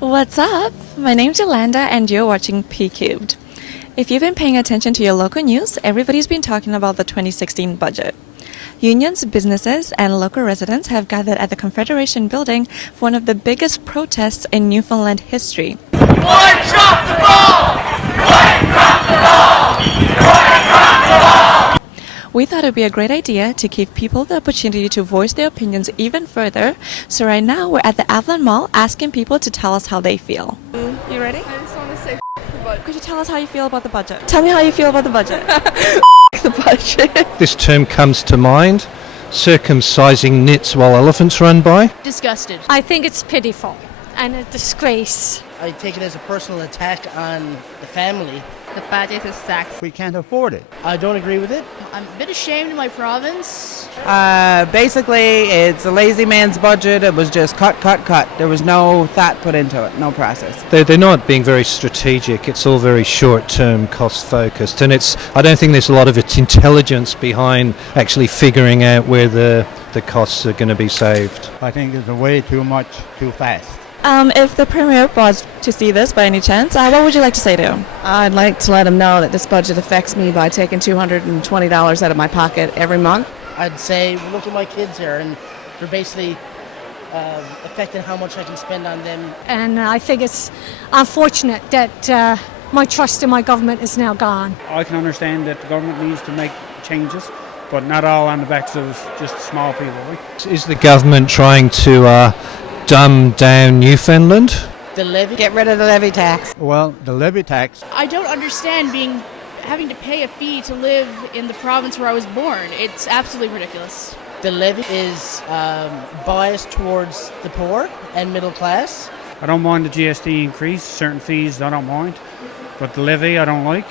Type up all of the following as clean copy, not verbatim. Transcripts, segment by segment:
What's up? My name's Yolanda and you're watching P-Cubed. If you've been paying attention to your local news, everybody's been talking about the 2016 budget. Unions, businesses, and local residents have gathered at the Confederation building for one of the biggest protests in Newfoundland history. Dwight drop the ball! Dwight drop the ball! Dwight drop the ball! We thought it would be a great idea to give people the opportunity to voice their opinions even further, so right now we're at the Adlon Mall asking people to tell us how they feel. You ready? I just want to say the budget. Could you tell us how you feel about the budget? Tell me how you feel about the budget. The budget. This term comes to mind, circumcising nits while elephants run by. Disgusted. I think it's pitiful and a disgrace. I take it as a personal attack on the family. The budget is sucks. We can't afford it. I don't agree with it. I'm a bit ashamed of my province. Basically, it's a lazy man's budget. It was just cut. There was no thought put into it, no process. They're not being very strategic. It's all very short-term, cost-focused, and I don't think there's a lot of intelligence behind actually figuring out where the costs are going to be saved. I think it's way too much, too fast. If the Premier was to see this by any chance, what would you like to say to him? I'd like to let him know that this budget affects me by taking $220 out of my pocket every month. I'd say, look at my kids here, and they're basically affecting how much I can spend on them. And I think it's unfortunate that my trust in my government is now gone. I can understand that the government needs to make changes, but not all on the backs of just small people. Right? Is the government trying to dumb down Newfoundland? The levy? Get rid of the levy tax. Well, the levy tax, I don't understand having to pay a fee to live in the province where I was born. It's absolutely ridiculous. The levy is biased towards the poor and middle class. I don't mind the GST increase, certain fees I don't mind, but the levy I don't like.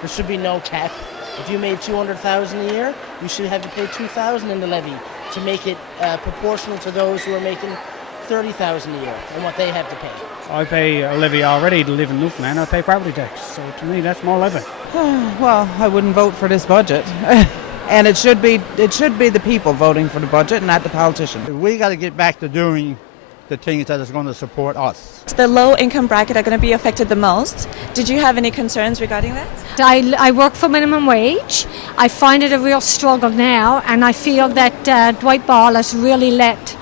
There should be no cap. If you made $200,000 a year, you should have to pay $2,000 in the levy to make it proportional to those who are making $30,000 a year and what they have to pay. I pay a levy already to live in Newfoundland. I pay property tax, so to me that's more levy. Well, I wouldn't vote for this budget. And it should be the people voting for the budget and not the politicians. we got to get back to doing the things that is going to support us. The low income bracket are going to be affected the most. Did you have any concerns regarding that? I work for minimum wage. I find it a real struggle now, and I feel that Dwight Ball has really let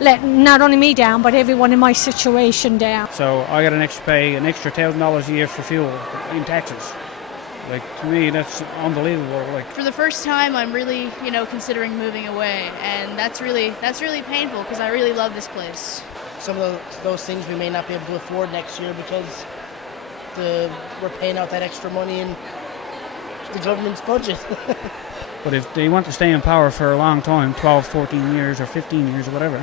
not only me down, but everyone in my situation down. So I got an extra $1,000 a year for fuel in taxes. Like, to me, that's unbelievable. Like, For the first time, I'm really, considering moving away, and that's really painful because I really love this place. Some of those things we may not be able to afford next year because we're paying out that extra money in the government's budget. but if they want to stay in power for a long time, 12, 14 years or 15 years or whatever,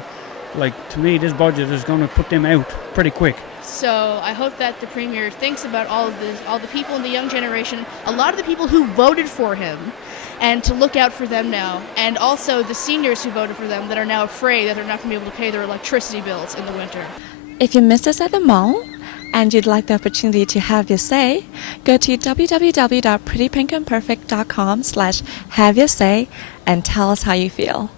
to me, this budget is going to put them out pretty quick. So I hope that the Premier thinks about all the people in the young generation, a lot of the people who voted for him, and to look out for them now, and also the seniors who voted for them that are now afraid that they're not going to be able to pay their electricity bills in the winter. If you missed us at the mall and you'd like the opportunity to have your say, go to www.prettypinkandperfect.com/have your say and tell us how you feel.